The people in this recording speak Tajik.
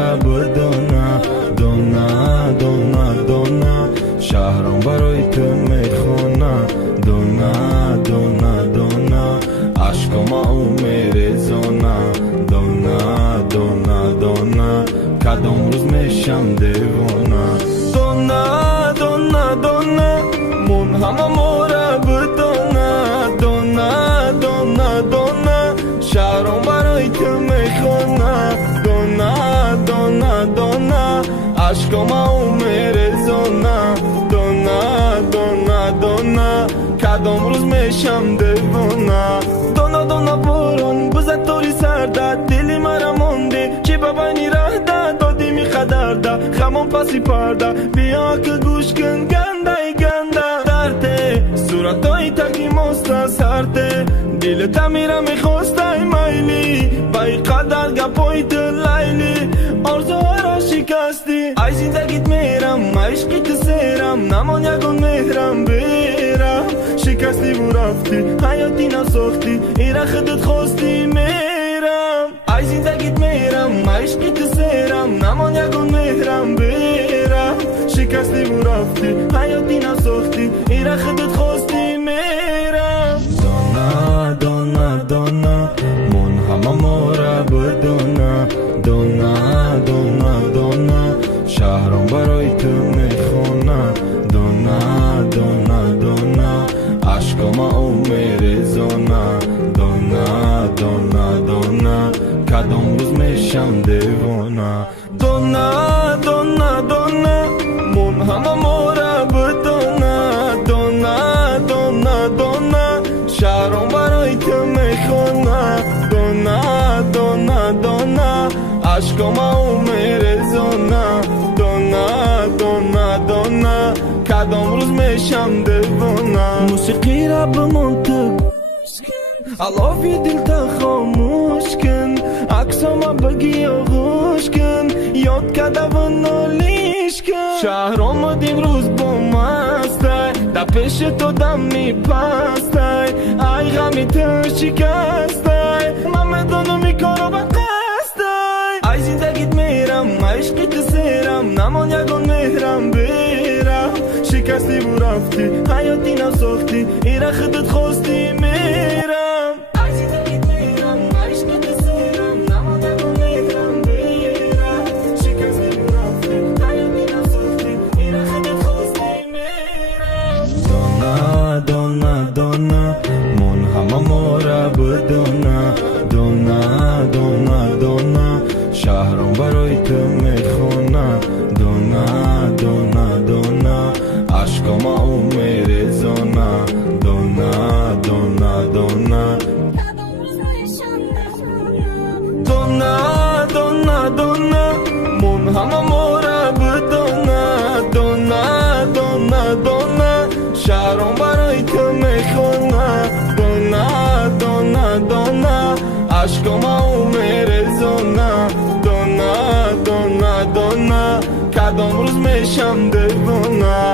را بدونه دونه دونه دونه شهرم برای تو میخونه دونه دونه دونه عشقم او میریزونه دونه دونه دونه کدام روز میشم دیوانه دونه دونه دونه من همه مورا بدونه دونه دونه دونه شهرم برای تو میخونه دونه دونه دونه عشقم او میریزونه دونه دونه دونه کدام روز میشم دیوانه دونه دونه بارون بزد توری سرده دلی مرا مونده چی ببینی رهده دادی میخدرده خمام پسی پرده بیا که گوش کن گنده گنده درده صورتای تکی ماسته سرده دل تمیره میخواسته میلی بای قدر گپای تو لیلی آرزوها را شکستی ای زندگیت میرم عشقی تو سیرم نمان یکون مهرم بیرم شکستی و رفتی حیاتی نساختی ایره خودت خواستی میرم ای زندگیت میرم عشقی تو سیرم نمان یکون مهرم بیرم شکستی و رفتی حیاتی نساختی ایره خودت خواستی میرم دونه دونه دونه من همه مورا بدونه دونه دونه دونه شهرم برای تو میخونه دونه دونه دونه عشقم او میریزونه دونه دونه دونه کدام روز میشم دیوانه دونه دونه دونه من همه مورا بدونه دونه دونه دونه شهرم برای تو میخونه دونه دونه دونه عشقم او میریزونه دونه دونه دونه کدام روز میشم دیوانه موسیقی را به منطق علافی دل تا خاموش کن عکسم بگی آغوش کن یاد کده و نالیش کن شهر آمدیم روز با مسته در پیش تو دم میپسته ای غمی تو شکسته من میدونم این کارو به قصده ای زندگیت میرم عشقی تو سیرم نمان یکون مهرم بیرم شکستی و رفتی حیاتی نساختی ایره خودت خواستی میرم ای زندگیت میرم عشقی تو سیرم نمان یکون مهرم بیرم شکستی و رفتی حیاتی نساختی ایره خودت خواستی میرم دونه دونه دونه من همه مورا بدونه دونه دونه دونه شهرم برای تو میخونه دونه دونه دونه عشقم او میریزونه دونه دونه دونه دونه دونه دونه من همه مورا بدونه دونه دونه دونه شهرم برای تو میخونه دونه دونه دونه عشقم او میریزونه دونه دونه دونه کدام روز میشم دیوانه